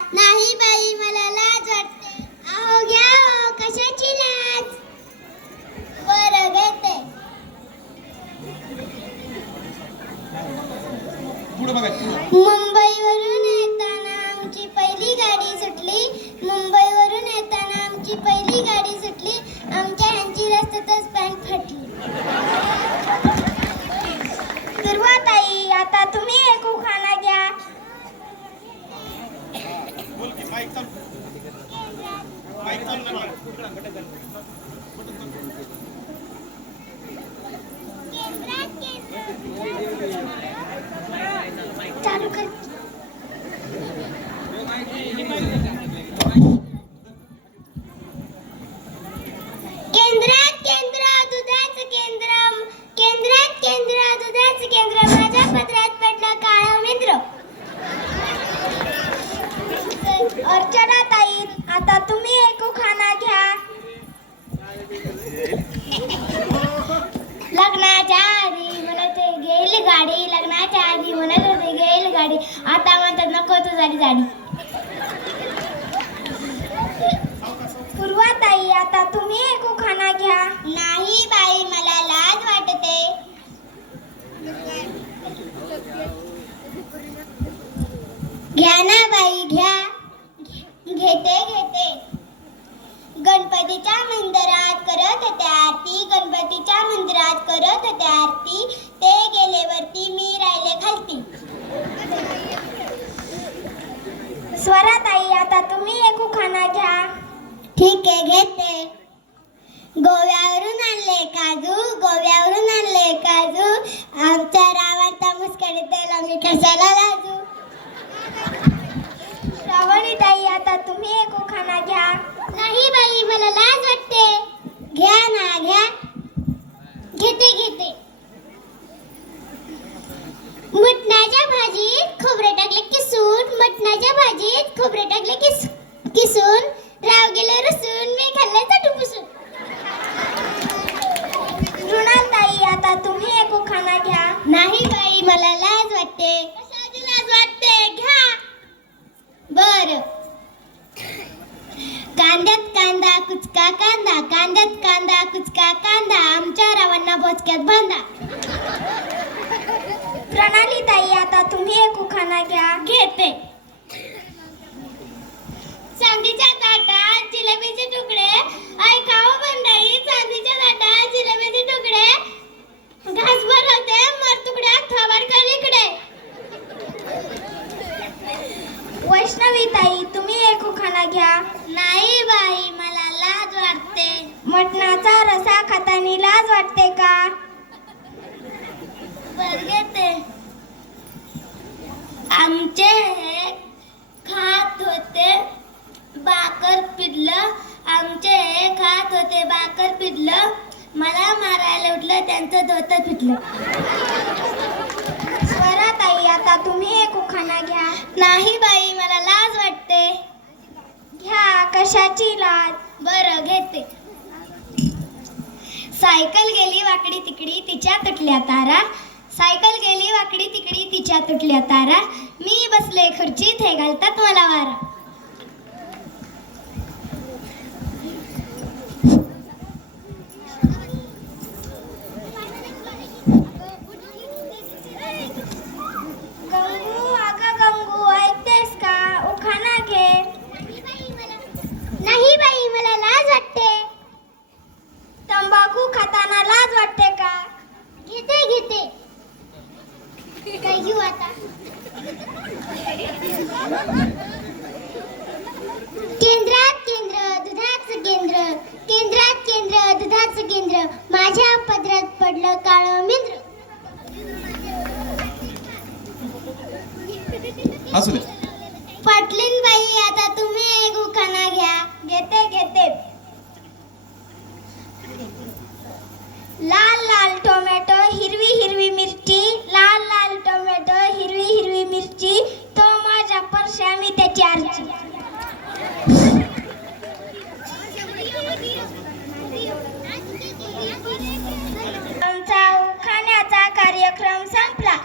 नाही बाई मला लाज वाटते. अहो घ्या हो, कशाची लाज? बरं घेते. पुढे बघा पुढं. मुंबईवरून येताना आमची पहिली गाडी सुटली. मुंबईवरून येताना आमची पहिली गाडी सुटली. आमच्या ह्यांची रस्त्यातच पॅन्ट फाटली. चालू ना चालू कर लग्नाच्या आधी म्हणत गेली गाडी लग्नाच्या आधी म्हणत होते गेली गाडी. आता म्हणतात नको तू झाली गाडी पूर्वाताई आता तुम्ही एक उखाणा घ्या. नाही बाई मला लाज वाटते. घ्या ना बाई घ्या. घेते गणपतीच्या मंदिरात करत होत्या आरती. गणपतीच्या मंदिरात करत होत्या आरती. ते गेले वरती मी राहिले खालती. स्वराताई आता तुम्ही एक उखाणा घ्या. ठीक आहे घेते. गोव्यावरून आणले काजू गोव्यावरून आणले काजू आमच्या रावांचा मुस्कडे तेल आम्ही कशाला लाजू श्रावणीताई आता तुम्ही एक उखाणा घ्या नाही बाई मला लाज वाटते घ्या ना घ्या घेते घेते मटणाच्या भाजीत खोबरे टाकले किसून मटणाच्या भाजीत खोबरे टाकले किस किसून राव गेले रसून मी खाल्ले चटू पुसून. मृणालताई आता तुम्ही एक उखाणा घ्या. नाही बाई मला लाज वाटते. कशाची लाज वाटते? घ्या. बर. कांद्यात कांदा कुचका कांदा कांद्यात कांदा कुचका कांदा आमच्या रावांना बोचक्यात बांधा. प्रणाली ताई आता तुम्ही एक उखाणा घ्या. घेते. चांदीच्या ताटात जिलेबीचे तुकडे. ऐकावं मंडळी चांदीच्या ताटात जिलेबीचे तुकडे. घास भरवते मर तुकड्या थोबाड कर इकडे. वैष्णवी ताई तुम्ही एक उखाणा घ्या. नाही बाई मला लाज वाटते. मटणाचा रसा खाताना लाज वाटते का घेते आमचे हे खात होते बाकर पिडलं आमचे हे खात होते बाकर पिडलं मला मारायला उठलं त्यांचं धोतर पिटलं स्वराताई आता तुम्ही एक उखाणा घ्या. नाही बाई मला लाज वाटते. घ्या कशाची लाज? बरं घेते. सायकल गेली वाकडी तिकडी तिच्या तुटल्या तारा. सायकल गेली वाकडी तिकडी तिच्या तुटल्या तारा. मी बसले खुर्चीत हे घालतात मला वारा. गंगू आमचा उखाण्याचा कार्यक्रम संपला.